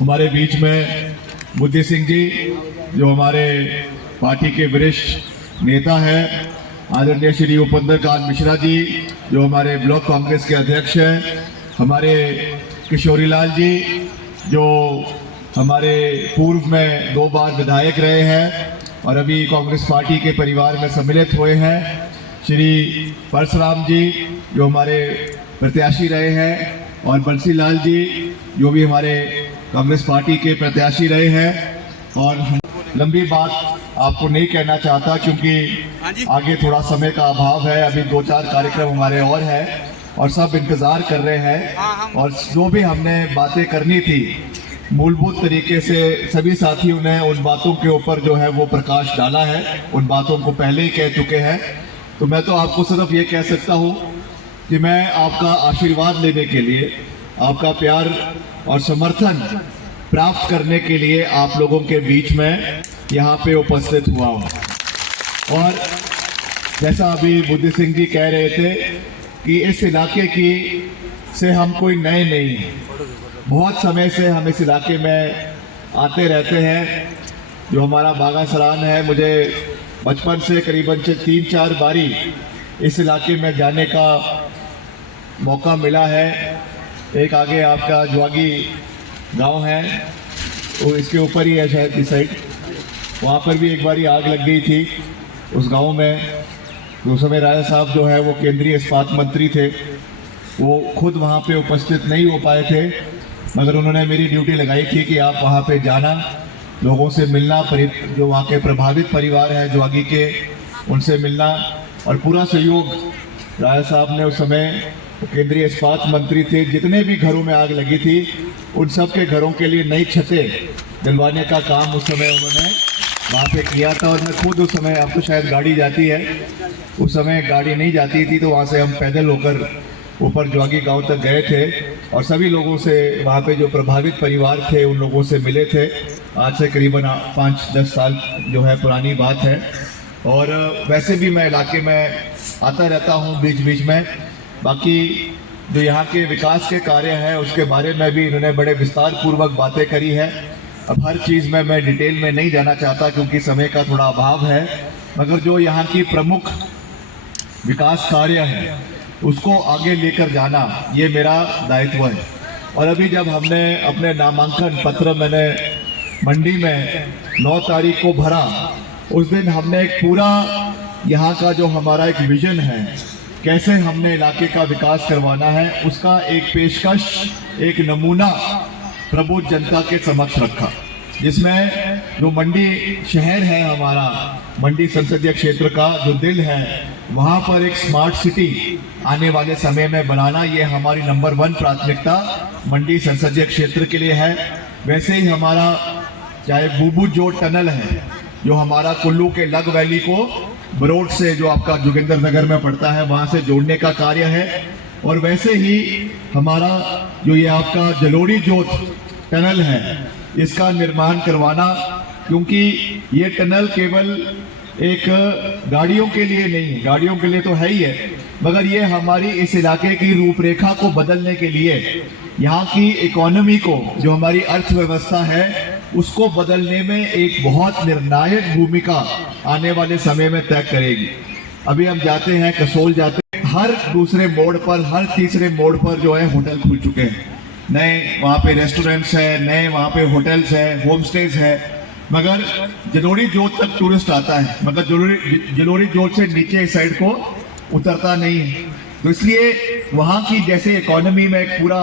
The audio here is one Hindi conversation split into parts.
हमारे बीच में बुद्धि सिंह जी जो हमारे पार्टी के वरिष्ठ नेता हैं, आदरणीय श्री उपेंद्र कांत मिश्रा जी जो हमारे ब्लॉक कांग्रेस के अध्यक्ष हैं, हमारे किशोरीलाल जी जो हमारे पूर्व में 2 बार विधायक रहे हैं और अभी कांग्रेस पार्टी के परिवार में सम्मिलित हुए हैं, श्री परशुराम जी जो हमारे प्रत्याशी रहे हैं और बंसी लाल जी जो भी हमारे कांग्रेस पार्टी के प्रत्याशी रहे हैं। और लंबी बात आपको नहीं कहना चाहता क्योंकि आगे थोड़ा समय का अभाव है, अभी 2-4 कार्यक्रम हमारे और हैं और सब इंतज़ार कर रहे हैं। और जो भी हमने बातें करनी थी मूलभूत तरीके से सभी साथियों ने उन बातों के ऊपर जो है वो प्रकाश डाला है, उन बातों को पहले ही कह चुके हैं। तो मैं तो आपको सिर्फ ये कह सकता हूँ कि मैं आपका आशीर्वाद लेने के लिए, आपका प्यार और समर्थन प्राप्त करने के लिए आप लोगों के बीच में यहाँ पे उपस्थित हुआ हूँ। और जैसा अभी बुद्धि सिंह जी कह रहे थे कि इस इलाके की से हम कोई नए नहीं हैं, बहुत समय से हम इस इलाके में आते रहते हैं। जो हमारा बागा सरान है, मुझे बचपन से करीबन 3-4 बारी इस इलाके में जाने का मौका मिला है। एक आगे आपका ज्वागी गांव है, वो इसके ऊपर ही है शायद इस साइड, वहाँ पर भी एक बारी आग लग गई थी उस गांव में। उस समय राजा साहब जो है वो केंद्रीय इस्पात मंत्री थे, वो खुद वहाँ पे उपस्थित नहीं हो पाए थे, मगर उन्होंने मेरी ड्यूटी लगाई थी कि आप वहाँ पे जाना, लोगों से मिलना, जो वहाँ के प्रभावित परिवार हैं ज्वागी के, उनसे मिलना। और पूरा सहयोग राजा साहब ने उस समय केंद्रीय इस्पात मंत्री थे, जितने भी घरों में आग लगी थी उन सब के घरों के लिए नई छतें दिलवाने का काम उस समय उन्होंने वहाँ पे किया था। और मैं खुद उस समय, अब तो शायद गाड़ी जाती है, उस समय गाड़ी नहीं जाती थी, तो वहाँ से हम पैदल होकर ऊपर ज्वागी गांव तक गए थे और सभी लोगों से, वहाँ पे जो प्रभावित परिवार थे उन लोगों से मिले थे। आज से करीबन 5-10 साल जो है पुरानी बात है। और वैसे भी मैं इलाके में आता रहता हूँ बीच बीच में। बाकी जो यहाँ के विकास के कार्य हैं उसके बारे में भी इन्होंने बड़े विस्तार पूर्वक बातें करी है। अब हर चीज़ में मैं डिटेल में नहीं जाना चाहता क्योंकि समय का थोड़ा अभाव है, मगर जो यहाँ की प्रमुख विकास कार्य है उसको आगे लेकर जाना ये मेरा दायित्व है। और अभी जब हमने अपने नामांकन पत्र मैंने मंडी में 9 तारीख को भरा, उस दिन हमने एक पूरा यहाँ का जो हमारा एक विजन है, कैसे हमने इलाके का विकास करवाना है, उसका एक पेशकश, एक नमूना प्रबुद्ध जनता के समक्ष रखा, जिसमें जो मंडी शहर है हमारा, मंडी संसदीय क्षेत्र का जो दिल है, वहाँ पर एक स्मार्ट सिटी आने वाले समय में बनाना, ये हमारी नंबर 1 प्राथमिकता मंडी संसदीय क्षेत्र के लिए है। वैसे ही हमारा चाहे बूबू जोड़ टनल है जो हमारा कुल्लू के लग वैली को बरोड से, जो आपका जोगिंदर नगर में पड़ता है, वहाँ से जोड़ने का कार्य है। और वैसे ही हमारा जो ये आपका जलोड़ी जोत टनल है, इसका निर्माण करवाना, क्योंकि ये टनल केवल एक गाड़ियों के लिए नहीं, गाड़ियों के लिए तो है ही है, मगर ये हमारी इस इलाके की रूपरेखा को बदलने के लिए, यहाँ की इकोनॉमी को, जो हमारी अर्थव्यवस्था है, उसको बदलने में एक बहुत निर्णायक भूमिका आने वाले समय में तय करेगी। अभी हम जाते हैं कसोल जाते हैं, हर दूसरे मोड़ पर, हर तीसरे मोड़ पर जो है होटल खुल चुके हैं, नए वहाँ पे रेस्टोरेंट्स हैं, नए वहाँ पे होटल्स हैं, होम स्टेज है, मगर जलोड़ी जोत तक टूरिस्ट आता है, मगर जलोड़ी जोत से नीचे इस साइड को उतरता नहीं है। तो इसलिए वहाँ की जैसे इकोनॉमी में एक पूरा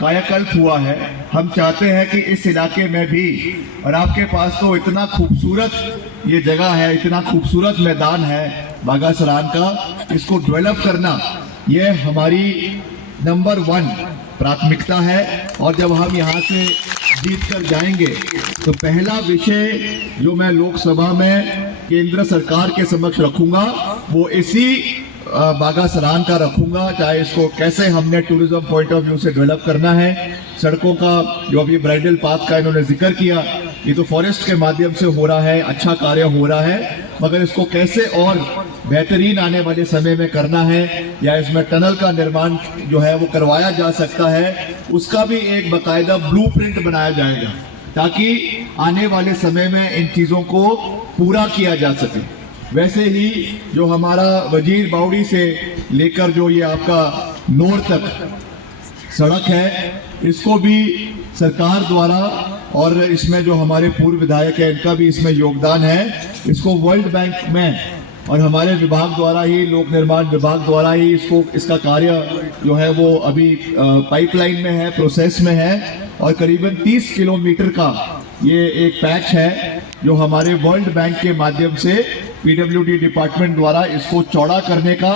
कायाकल्प हुआ है, हम चाहते हैं कि इस इलाके में भी, और आपके पास तो इतना खूबसूरत ये जगह है, इतना खूबसूरत मैदान है बागा सरान का, इसको डेवलप करना ये हमारी नंबर 1 प्राथमिकता है। और जब हम यहाँ से जीत कर जाएंगे तो पहला विषय जो मैं लोकसभा में केंद्र सरकार के समक्ष रखूंगा वो इसी बागा सरान का रखूंगा, चाहे इसको कैसे हमने टूरिज्म पॉइंट ऑफ व्यू से डेवलप करना है। सड़कों का जो अभी ब्राइडल पाथ का इन्होंने जिक्र किया, ये तो फॉरेस्ट के माध्यम से हो रहा है, अच्छा कार्य हो रहा है, मगर इसको कैसे और बेहतरीन आने वाले समय में करना है या इसमें टनल का निर्माण जो है वो करवाया जा सकता है, उसका भी एक बाकायदा ब्लूप्रिंट बनाया जाएगा ताकि आने वाले समय में इन चीज़ों को पूरा किया जा सके। वैसे ही जो हमारा वजीर बावड़ी से लेकर जो ये आपका नोर तक सड़क है, इसको भी सरकार द्वारा और इसमें जो हमारे पूर्व विधायक हैं इनका भी इसमें योगदान है। इसको वर्ल्ड बैंक में और हमारे विभाग द्वारा ही, लोक निर्माण विभाग द्वारा ही इसका कार्य जो है वो अभी पाइपलाइन में है, प्रोसेस में है और करीबन 30 किलोमीटर का ये एक पैच है जो हमारे वर्ल्ड बैंक के माध्यम से पीडब्ल्यूडी डिपार्टमेंट द्वारा इसको चौड़ा करने का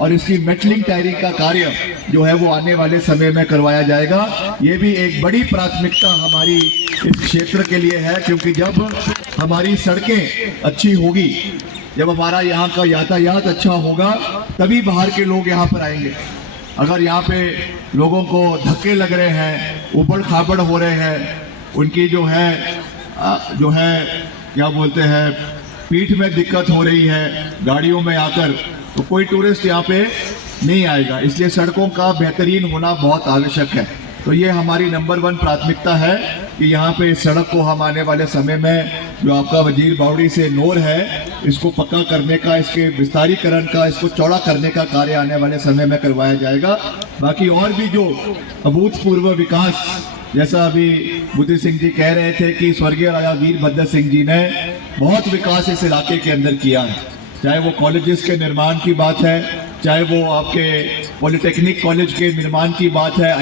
और इसकी मेटलिंग टायरिंग का कार्य जो है वो आने वाले समय में करवाया जाएगा। ये भी एक बड़ी प्राथमिकता हमारी इस क्षेत्र के लिए है, क्योंकि जब हमारी सड़कें अच्छी होगी, जब हमारा यहाँ का यातायात अच्छा होगा, तभी बाहर के लोग यहाँ पर आएंगे। अगर यहाँ पे लोगों को धक्के लग रहे हैं, उबड़ खाबड़ हो रहे हैं, उनकी जो है क्या बोलते हैं, पीठ में दिक्कत हो रही है गाड़ियों में आकर, तो कोई टूरिस्ट यहाँ पे नहीं आएगा। इसलिए सड़कों का बेहतरीन होना बहुत आवश्यक है। तो ये हमारी नंबर 1 प्राथमिकता है कि यहाँ पे इस सड़क को हम आने वाले समय में जो आपका वजीर बावड़ी से नोर है, इसको पक्का करने का, इसके विस्तारीकरण का, इसको चौड़ा करने का कार्य आने वाले समय में करवाया जाएगा। बाकी और भी जो अभूतपूर्व विकास, जैसा अभी बुद्धि सिंह जी कह रहे थे कि स्वर्गीय राजा वीरभद्र सिंह जी ने बहुत विकास इस इलाके के अंदर किया है, चाहे वो कॉलेजेस के निर्माण की बात है, चाहे वो आपके पॉलिटेक्निक कॉलेज के निर्माण की बात है,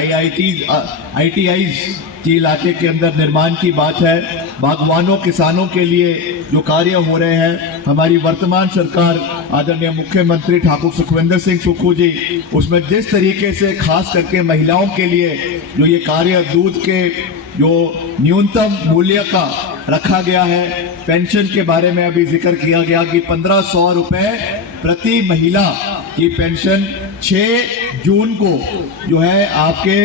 IITIs के इलाके के अंदर निर्माण की बात है, बागवानों किसानों के लिए जो कार्य हो रहे हैं, हमारी वर्तमान सरकार आदरणीय मुख्यमंत्री ठाकुर सुखविंदर सिंह सुक्खू जी, उसमें जिस तरीके से खास करके महिलाओं के लिए जो ये कार्य दूध के जो न्यूनतम मूल्य का रखा गया है, पेंशन के बारे में अभी जिक्र किया गया कि 1500 रुपए प्रति महिला की पेंशन 6 जून को जो है आपके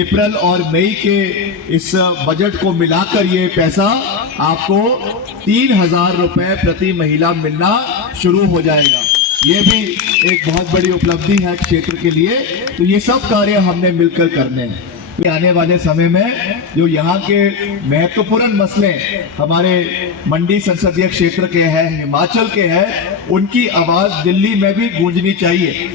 अप्रैल और मई के इस बजट को मिलाकर ये पैसा आपको 3000 रुपए प्रति महिला मिलना शुरू हो जाएगा। ये भी एक बहुत बड़ी उपलब्धि है क्षेत्र के लिए। तो ये सब कार्य हमने मिलकर करने हैं। आने वाले समय में जो यहाँ के महत्वपूर्ण मसले हमारे मंडी संसदीय क्षेत्र के हैं, हिमाचल के हैं, उनकी आवाज दिल्ली में भी गूंजनी चाहिए।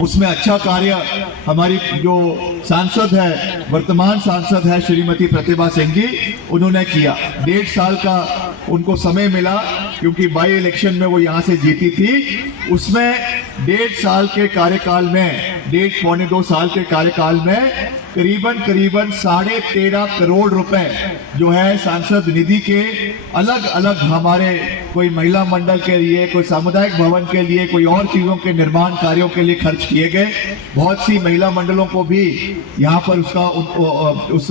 उसमें अच्छा कार्य हमारी जो सांसद है, वर्तमान सांसद है श्रीमती प्रतिभा सिंह जी, उन्होंने किया। 1.5 साल का उनको समय मिला, क्योंकि बाई इलेक्शन में वो यहाँ से जीती थी। उसमें 1.5 साल के कार्यकाल में, 1.5-2 साल के कार्यकाल में करीबन 13.5 करोड़ रुपए जो है सांसद निधि के अलग अलग हमारे कोई महिला मंडल के लिए, कोई सामुदायिक भवन के लिए, कोई और चीजों के निर्माण कार्यों के लिए खर्च किए गए। बहुत सी महिला मंडलों को भी यहाँ पर उस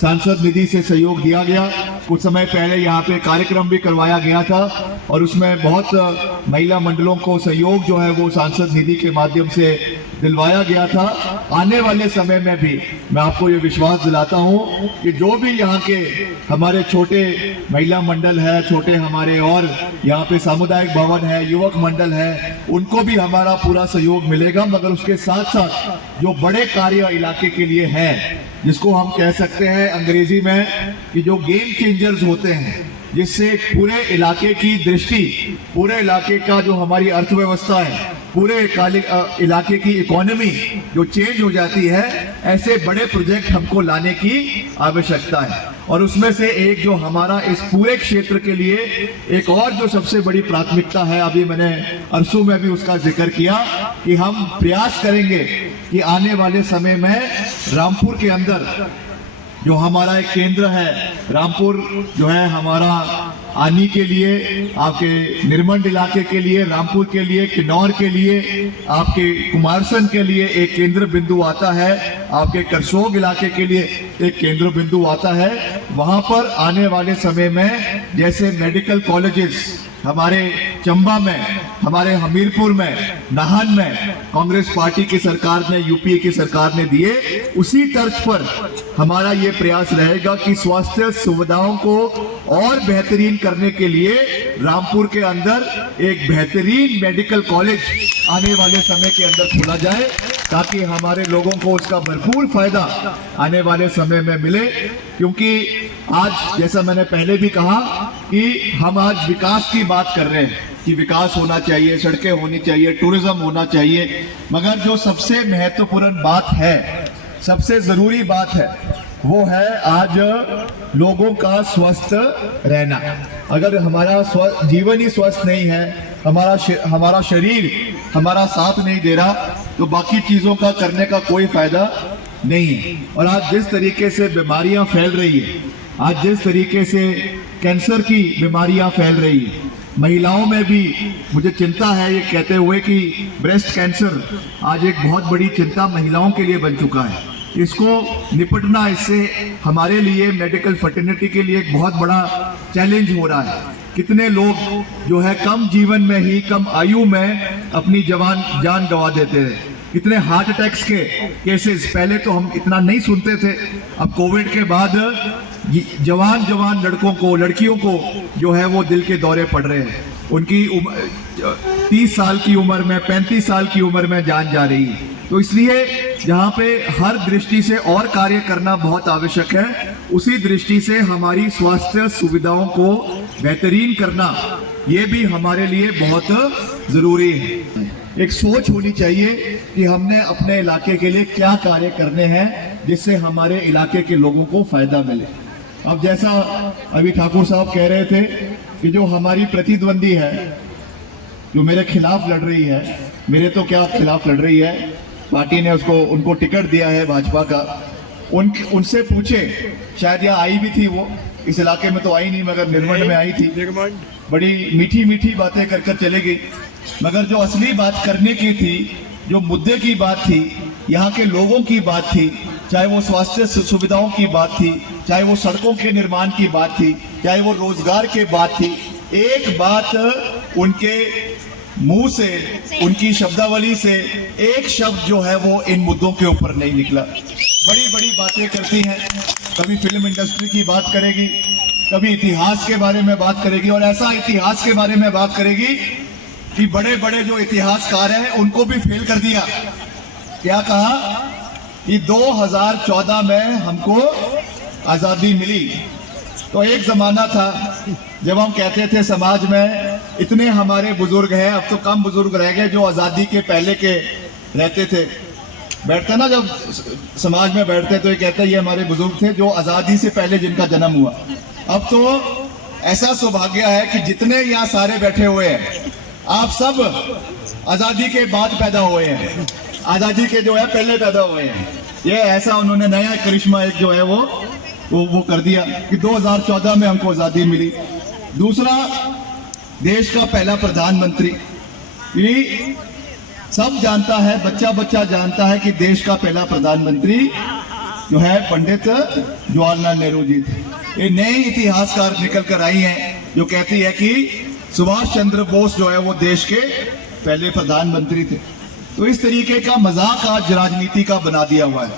सांसद निधि से सहयोग दिया गया। कुछ समय पहले यहाँ पे कार्यक्रम भी करवाया गया था और उसमें बहुत महिला मंडलों को सहयोग जो है वो सांसद निधि के माध्यम से दिलवाया गया था। आने वाले समय में भी मैं आपको ये विश्वास दिलाता हूँ कि जो भी यहाँ के हमारे छोटे महिला मंडल है, छोटे हमारे और यहाँ पे सामुदायिक भवन है, युवक मंडल है, उनको भी हमारा पूरा सहयोग मिलेगा। मगर उसके साथ साथ जो बड़े कार्य इलाके के लिए है, जिसको हम कह सकते हैं अंग्रेजी में कि जो गेम चेंजर्स होते हैं, जिससे पूरे इलाके की दृष्टि, पूरे इलाके का जो हमारी अर्थव्यवस्था है, पूरे इलाके की इकोनॉमी जो चेंज हो जाती है, ऐसे बड़े प्रोजेक्ट हमको लाने की आवश्यकता है। और उसमें से एक जो हमारा इस पूरे क्षेत्र के लिए एक और जो सबसे बड़ी प्राथमिकता है, अभी मैंने अरसू में भी उसका जिक्र किया कि हम प्रयास करेंगे कि आने वाले समय में रामपुर के अंदर जो हमारा एक केंद्र है, रामपुर जो है हमारा आनी के लिए, आपके निर्मंड इलाके के लिए, रामपुर के लिए, किन्नौर के लिए, आपके कुमारसंड के लिए एक केंद्र बिंदु आता है, आपके करसोग इलाके के लिए एक केंद्र बिंदु आता है। वहां पर आने वाले समय में जैसे मेडिकल कॉलेजेस हमारे चंबा में, हमारे हमीरपुर में, नाहन में कांग्रेस पार्टी की सरकार ने, यूपीए की सरकार ने दिए, उसी तर्ज पर हमारा ये प्रयास रहेगा कि स्वास्थ्य सुविधाओं को और बेहतरीन करने के लिए रामपुर के अंदर एक बेहतरीन मेडिकल कॉलेज आने वाले समय के अंदर खोला जाए, ताकि हमारे लोगों को उसका भरपूर फायदा आने वाले समय में मिले। क्योंकि आज जैसा मैंने पहले भी कहा कि हम आज विकास की बात कर रहे हैं कि विकास होना चाहिए, सड़कें होनी चाहिए, टूरिज्म होना चाहिए, मगर जो सबसे महत्वपूर्ण बात है, सबसे जरूरी बात है, वो है आज लोगों का स्वस्थ रहना। अगर हमारा जीवन ही स्वस्थ नहीं है, हमारा शरीर हमारा साथ नहीं दे रहा, तो बाकी चीजों का करने का कोई फायदा नहीं है। और आज जिस तरीके से बीमारियां फैल रही है, आज जिस तरीके से कैंसर की बीमारियां फैल रही है, महिलाओं में भी मुझे चिंता है ये कहते हुए कि ब्रेस्ट कैंसर आज एक बहुत बड़ी चिंता महिलाओं के लिए बन चुका है। इसको निपटना, इससे हमारे लिए मेडिकल फर्टिलिटी के लिए एक बहुत बड़ा चैलेंज हो रहा है। कितने लोग जो है कम जीवन में ही, कम आयु में अपनी जान गंवा देते हैं। कितने हार्ट अटैक्स के केसेस पहले तो हम इतना नहीं सुनते थे, अब कोविड के बाद जवान लड़कों को, लड़कियों को जो है वो दिल के दौरे पड़ रहे हैं। उनकी 30 साल की उम्र में, 35 साल की उम्र में जान जा रही है। तो इसलिए जहाँ पे हर दृष्टि से और कार्य करना बहुत आवश्यक है, उसी दृष्टि से हमारी स्वास्थ्य सुविधाओं को बेहतरीन करना ये भी हमारे लिए बहुत जरूरी है। एक सोच होनी चाहिए कि हमने अपने इलाके के लिए क्या कार्य करने हैं जिससे हमारे इलाके के लोगों को फायदा मिले। अब जैसा अभी ठाकुर साहब कह रहे थे कि जो हमारी प्रतिद्वंदी है, जो मेरे खिलाफ लड़ रही है, मेरे तो क्या खिलाफ लड़ रही है, पार्टी ने उनको टिकट दिया है भाजपा का, उनसे पूछे, शायद यहाँ आई भी थी वो, इस इलाके में तो आई नहीं मगर निर्मंड में आई थी, बड़ी मीठी मीठी बातें कर कर चले गई, मगर जो असली बात करने की थी, जो मुद्दे की बात थी, यहाँ के लोगों की बात थी, चाहे वो स्वास्थ्य सुविधाओं की बात थी, चाहे वो सड़कों के निर्माण की बात थी, चाहे वो रोजगार की बात थी, एक बात उनके मुंह से, उनकी शब्दावली से एक शब्द जो है वो इन मुद्दों के ऊपर नहीं निकला। बड़ी बड़ी बातें करती हैं, कभी फिल्म इंडस्ट्री की बात करेगी, कभी इतिहास के बारे में बात करेगी, और ऐसा इतिहास के बारे में बात करेगी कि बड़े बड़े जो इतिहासकार हैं उनको भी फेल कर दिया। क्या कहा कि 2014 में हमको आजादी मिली। तो एक जमाना था जब हम कहते थे समाज में इतने हमारे बुजुर्ग हैं, अब तो कम बुजुर्ग रह गए जो आजादी के पहले के रहते थे। बैठते ना जब समाज में बैठते तो ये कहते ये हमारे बुजुर्ग थे जो आजादी से पहले जिनका जन्म हुआ। अब तो ऐसा सौभाग्य है कि जितने यहाँ सारे बैठे हुए हैं, आप सब आजादी के बाद पैदा हुए हैं, आजादी के जो है पहले पैदा हुए हैं। ये ऐसा उन्होंने नया करिश्मा एक जो है वो कर दिया कि 2014 में हमको आजादी मिली। दूसरा, देश का पहला प्रधानमंत्री, ये सब जानता है, बच्चा बच्चा जानता है कि देश का पहला प्रधानमंत्री जो है पंडित जवाहरलाल नेहरू जी थे। ये नए इतिहासकार निकल कर आई हैं जो कहती है कि सुभाष चंद्र बोस जो है वो देश के पहले प्रधानमंत्री थे। तो इस तरीके का मजाक आज राजनीति का बना दिया हुआ है।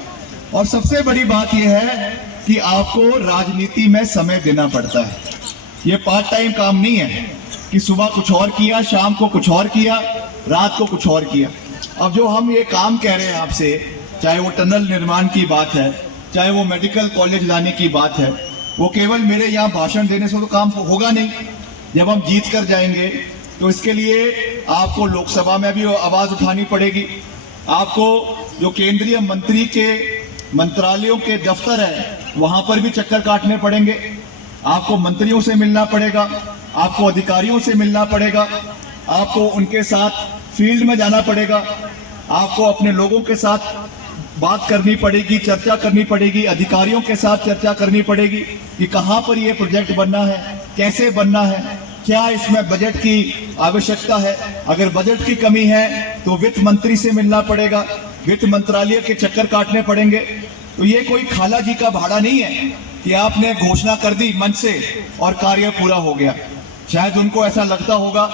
और सबसे बड़ी बात यह है कि आपको राजनीति में समय देना पड़ता है। ये पार्ट टाइम काम नहीं है कि सुबह कुछ और किया, शाम को कुछ और किया, रात को कुछ और किया। अब जो हम ये काम कह रहे हैं आपसे, चाहे वो टनल निर्माण की बात है, चाहे वो मेडिकल कॉलेज लाने की बात है, वो केवल मेरे यहाँ भाषण देने से तो काम होगा नहीं। जब हम जीत कर जाएंगे तो इसके लिए आपको लोकसभा में भी आवाज उठानी पड़ेगी, आपको जो केंद्रीय मंत्री के मंत्रालयों के दफ्तर है वहां पर भी चक्कर काटने पड़ेंगे, आपको मंत्रियों से मिलना पड़ेगा, आपको अधिकारियों से मिलना पड़ेगा, आपको उनके साथ फील्ड में जाना पड़ेगा, आपको अपने लोगों के साथ बात करनी पड़ेगी, चर्चा करनी पड़ेगी, अधिकारियों के साथ चर्चा करनी पड़ेगी कि कहां पर ये प्रोजेक्ट बनना है, कैसे बनना है, क्या इसमें बजट की आवश्यकता है। अगर बजट की कमी है तो वित्त मंत्री से मिलना पड़ेगा, वित्त मंत्रालय के चक्कर काटने पड़ेंगे। तो ये कोई खाला जी का भाड़ा नहीं है कि आपने घोषणा कर दी मंच से और कार्य पूरा हो गया। शायद उनको ऐसा लगता होगा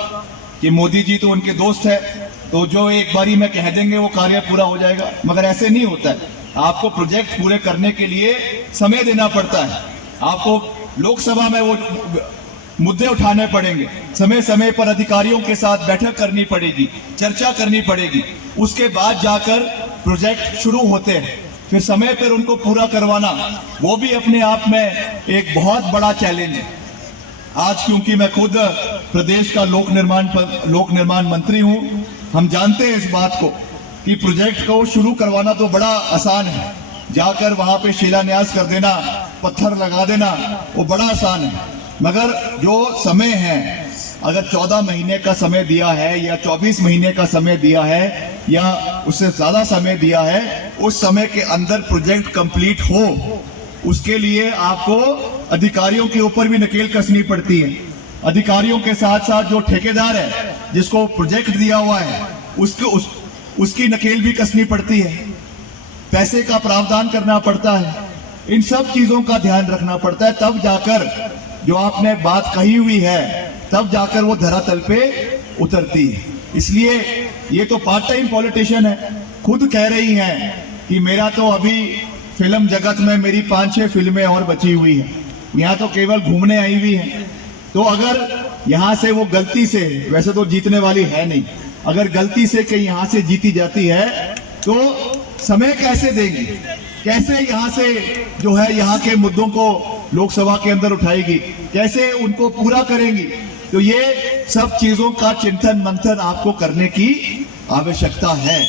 कि मोदी जी तो उनके दोस्त है, तो जो एक बारी में कह देंगे वो कार्य पूरा हो जाएगा, मगर ऐसे नहीं होता है। आपको प्रोजेक्ट पूरे करने के लिए समय देना पड़ता है। आपको लोकसभा में वो मुद्दे उठाने पड़ेंगे, समय समय पर अधिकारियों के साथ बैठक करनी पड़ेगी, चर्चा करनी पड़ेगी, उसके बाद जाकर प्रोजेक्ट शुरू होते हैं। फिर समय पर उनको पूरा करवाना वो भी अपने आप में एक बहुत बड़ा चैलेंज है। आज क्योंकि मैं खुद प्रदेश का लोक निर्माण मंत्री हूं, हम जानते हैं इस बात को कि प्रोजेक्ट को शुरू करवाना तो बड़ा आसान है, जाकर वहां पे शिलान्यास कर देना, पत्थर लगा देना, वो बड़ा आसान है। मगर जो समय है, अगर 14 महीने का समय दिया है या 24 महीने का समय दिया है या उससे ज्यादा समय दिया है, उस समय के अंदर प्रोजेक्ट कंप्लीट हो, उसके लिए आपको अधिकारियों के ऊपर भी नकेल कसनी पड़ती है। अधिकारियों के साथ साथ जो ठेकेदार है जिसको प्रोजेक्ट दिया हुआ है उसकी नकेल भी कसनी पड़ती है, पैसे का प्रावधान करना पड़ता है, इन सब चीजों का ध्यान रखना पड़ता है। तब जाकर जो आपने बात कही हुई है, तब जाकर वो धरातल पे उतरती है। इसलिए ये तो पार्ट टाइम पॉलिटिशियन है, खुद कह रही हैं कि मेरा तो अभी फिल्म जगत में मेरी 5-6 फिल्में और बची हुई है, यहाँ तो केवल घूमने आई हुई है। तो अगर यहाँ से वो गलती से, वैसे तो जीतने वाली है नहीं, अगर गलती से कहीं यहाँ से जीती जाती है तो समय कैसे देंगी, कैसे यहाँ से जो है यहाँ के मुद्दों को लोकसभा के अंदर उठाएगी, कैसे उनको पूरा करेंगी। तो ये सब चीजों का चिंतन मंथन आपको करने की आवश्यकता है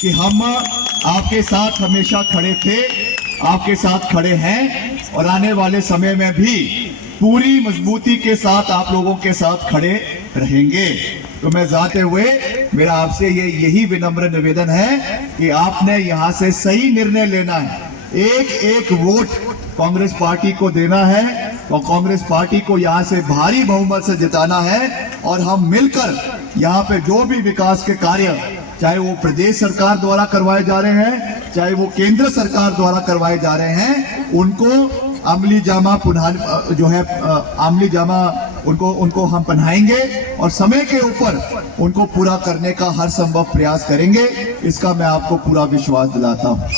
कि हम आपके साथ हमेशा खड़े थे, आपके साथ खड़े हैं और आने वाले समय में भी पूरी मजबूती के साथ आप लोगों के साथ खड़े रहेंगे। तो मैं जाते हुए मेरा आपसे यही विनम्र निवेदन है कि आपने यहाँ से सही निर्णय लेना है, एक एक वोट कांग्रेस पार्टी को देना है और कांग्रेस पार्टी को यहाँ से भारी बहुमत से जिताना है। और हम मिलकर यहाँ पे जो भी विकास के कार्य, चाहे वो प्रदेश सरकार द्वारा करवाए जा रहे हैं, चाहे वो केंद्र सरकार द्वारा करवाए जा रहे हैं, उनको अमली जामा उनको हम पहनाएंगे और समय के ऊपर उनको पूरा करने का हर संभव प्रयास करेंगे। इसका मैं आपको पूरा विश्वास दिलाता हूँ।